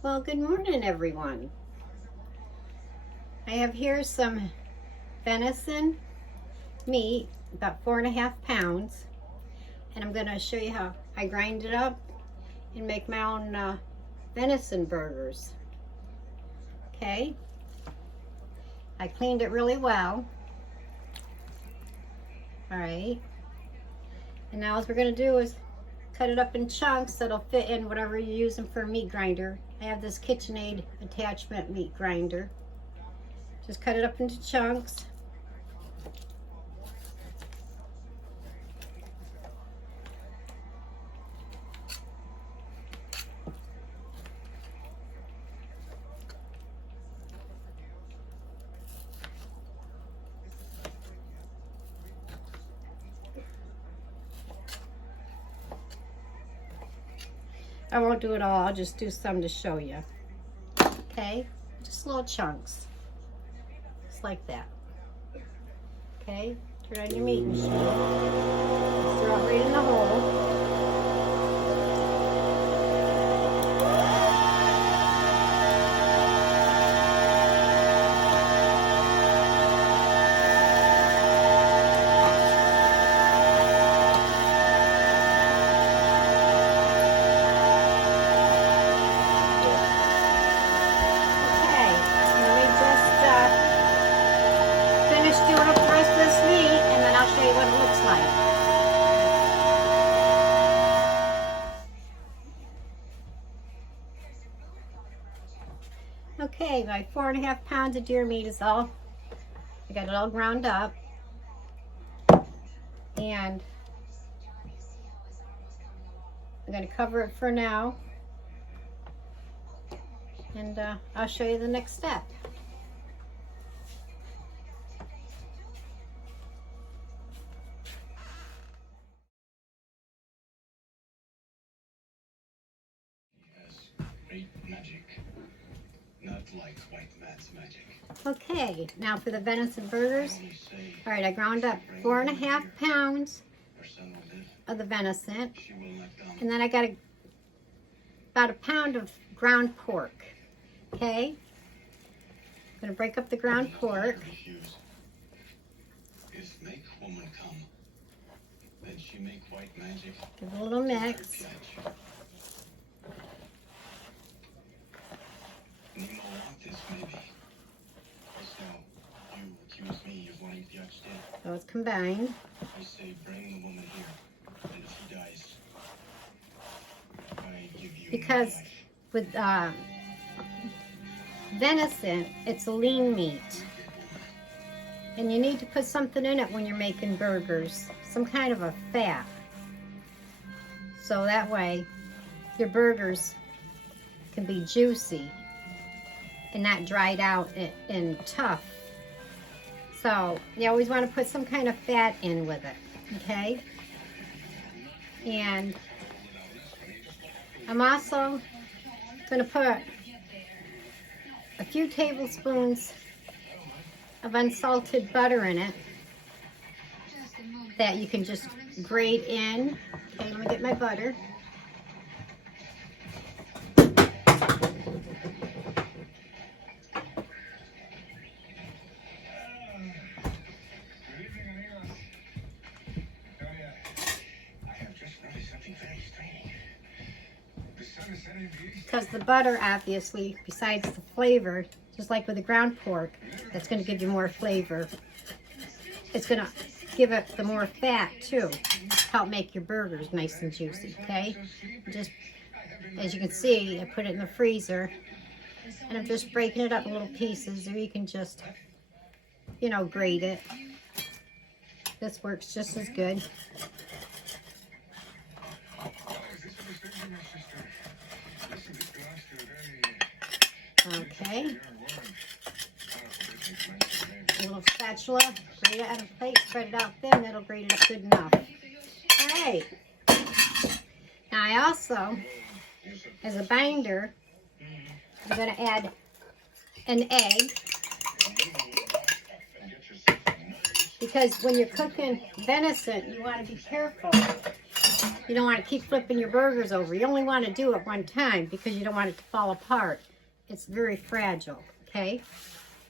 Well, good morning, everyone. I have here some venison meat, about 4.5 pounds, and I'm going to show you how I grind it up and make my own venison burgers. Okay, I cleaned it really well. All right, and now what we're going to do is cut it up in chunks that'll fit in whatever you're using for a meat grinder. I have this KitchenAid attachment meat grinder. Just cut it up into chunks. I won't do it all, I'll just do some to show you. Okay, just little chunks. Just like that. Okay, turn on your meat machine. Throw it right in the hole. Okay, my 4.5 pounds of deer meat is all, I got it all ground up, and I'm going to cover it for now, and I'll show you the next step. Magic, not like white man's magic. Okay, now for the venison burgers. All right, I ground up 4.5 pounds of the venison, and then I got about a pound of ground pork. Okay, I'm gonna break up the ground pork. If make woman come, then she make white magic. Give it a little mix. So it's combined. I say bring the woman here, and if she dies, I give you because with venison, it's a lean meat, and you need to put something in it when you're making burgers, some kind of a fat, so that way your burgers can be juicy and not dried out and tough. So you always want to put some kind of fat in with it, okay? And I'm also going to put a few tablespoons of unsalted butter in it that you can just grate in. Okay, let me get my butter. Because the butter, obviously, besides the flavor, just like with the ground pork, that's going to give you more flavor. It's going to give it the more fat, too. Help make your burgers nice and juicy, okay? Just, as you can see, I put it in the freezer, and I'm just breaking it up in little pieces, or you can just, you know, grate it. This works just as good. Okay. A little spatula, grate it on a plate, spread it out thin, that'll grate it up good enough. Alright. Now I also, as a binder, I'm going to add an egg. Because when you're cooking venison, you want to be careful. You don't want to keep flipping your burgers over. You only want to do it one time because you don't want it to fall apart. It's very fragile, okay?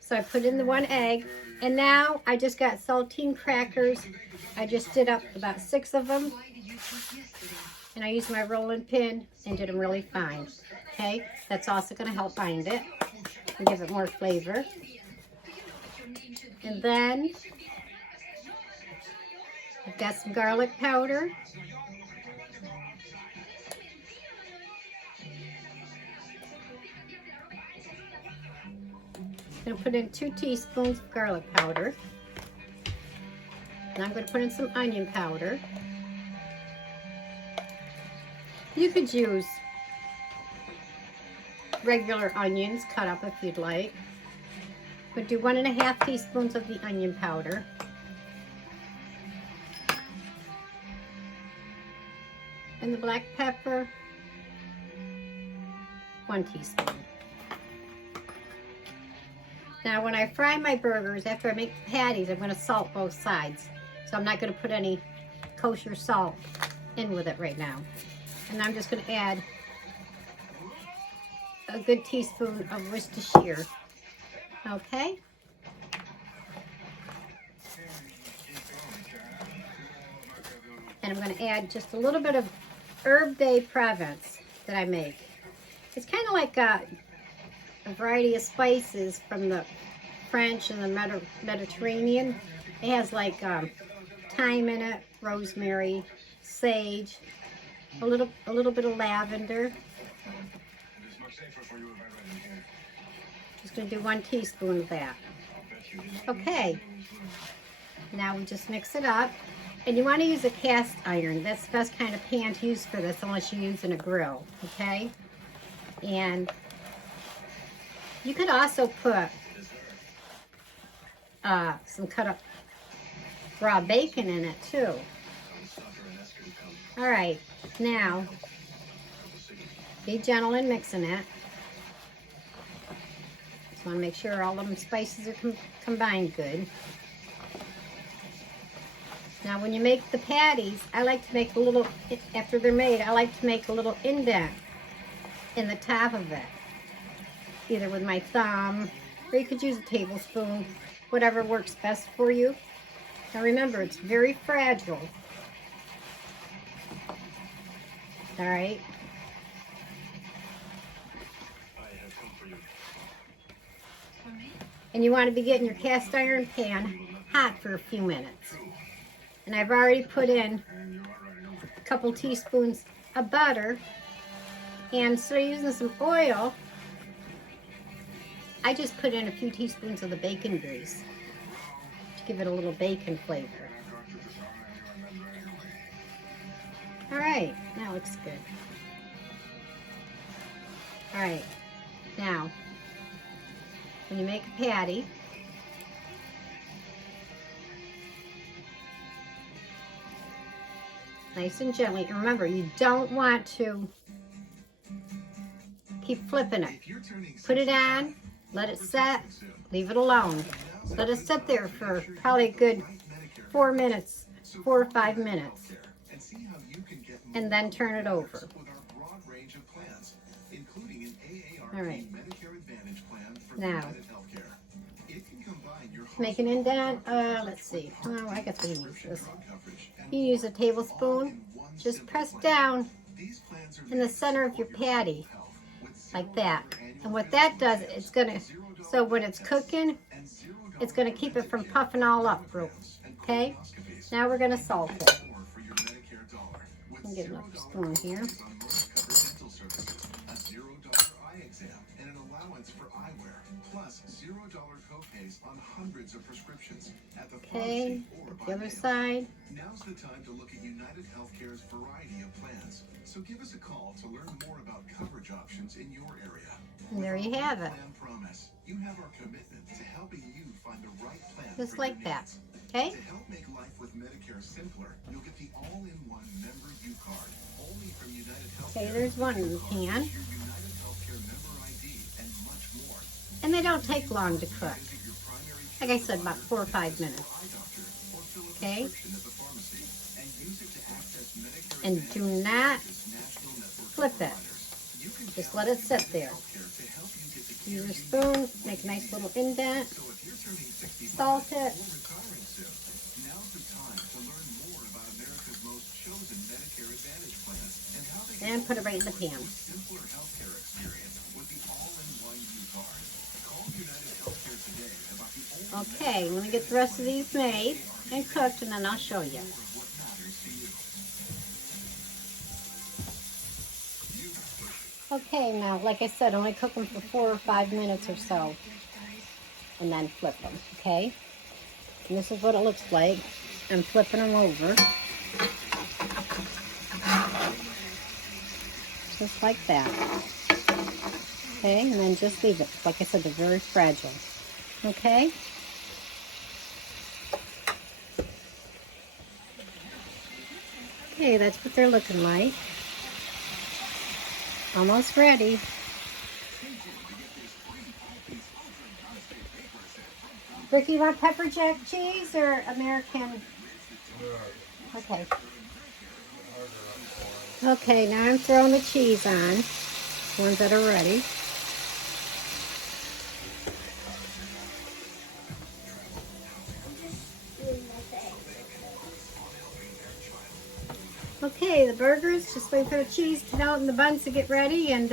So I put in the 1 egg, and now I just got saltine crackers. I just did up about 6 of them, and I used my rolling pin and did them really fine, okay? That's also going to help bind it and give it more flavor. And then I've got some garlic powder. I'm going to put in 2 teaspoons of garlic powder. And I'm going to put in some onion powder. You could use regular onions cut up if you'd like. But do 1½ teaspoons of the onion powder. And the black pepper, 1 teaspoon. Now when I fry my burgers, after I make the patties, I'm going to salt both sides. So I'm not going to put any kosher salt in with it right now. And I'm just going to add a good teaspoon of Worcestershire. Okay? And I'm going to add just a little bit of Herb de Provence that I make. It's kind of like a variety of spices from the French and the Mediterranean. It has like thyme in it, rosemary, sage, a little bit of lavender. Just going to do 1 teaspoon of that. Okay, now we just mix it up. And you want to use a cast iron. That's the best kind of pan to use for this unless you're using a grill, okay? And you could also put some cut up raw bacon in it too. All right, now be gentle in mixing it. Just want to make sure all of them spices are combined good. Now when you make the patties, I like to make a little, after they're made, I like to make a little indent in the top of it. Either with my thumb, or you could use a tablespoon, whatever works best for you. Now remember, it's very fragile. All right. And you want to be getting your cast iron pan hot for a few minutes. And I've already put in a couple teaspoons of butter. And instead of using some oil, I just put in a few teaspoons of the bacon grease to give it a little bacon flavor. All right, that looks good. All right, now, when you make a patty, nice and gently, and remember, you don't want to keep flipping it. Put it on, let it set, leave it alone. Let it sit there for probably a good 4 minutes, 4 or 5 minutes, and then turn it over. All right. Now, make an indent. Let's see. Oh, I guess we can use this. You use a tablespoon. Just press down in the center of your patty, like that. And what that does, it's gonna, so when it's cooking, it's gonna keep it from puffing all up, okay? Now we're gonna salt it. Let me get another spoon here. Okay, the other side. Now's the time to look at United Healthcare's variety of plans. So give us a call to learn more about coverage options in your area. And there you have it. Plan Promise. You have our commitment to helping you find the right plan. Just for like your that. needs. Okay? To help make life with Medicare simpler, you'll get the all-in-one member U card. Only from United Healthcare. Okay, there's one in the can. Your United Healthcare member ID and much more. And they don't take long to cook. Visit your primary Like I said, about 4 or 5 minutes. eye doctor Okay? prescription at the pharmacy and use it to access Medicare And Advantage do not Services national network of flip it. providers. You can Just count let it on sit United there. Healthcare to help you get the care Use your you spoon, need make a when nice you little need it. indent, So if you're turning 65 salt it, or retiring soon, now's the time to learn more about America's most chosen Medicare Advantage plans and how they and put it right in the can pan. a simpler healthcare experience with the all-in-one U card. Call United Healthcare today about the only Okay, I'm going to get the rest of these made and cooked, and then I'll show you. more of what matters to you. Okay, now, like I said, only cook them for 4 or 5 minutes or so, and then flip them, okay? And this is what it looks like. I'm flipping them over. Just like that. Okay, and then just leave it. Like I said, they're very fragile. Okay? Okay, that's what they're looking like. Almost ready. Ricky, you want pepper jack cheese or American? Okay. Okay, now I'm throwing the cheese on. Ones that are ready. Okay, the burgers, just wait for the cheese to melt and the buns to get ready, and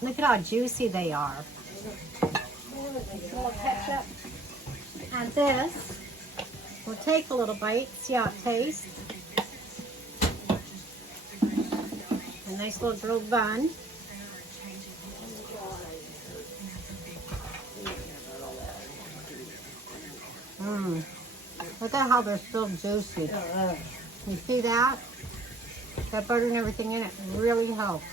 look at how juicy they are. A little ketchup on this. We'll take a little bite, see how it tastes. A nice little grilled bun. Look at how they're still juicy. You see that? That butter and everything in it really helps.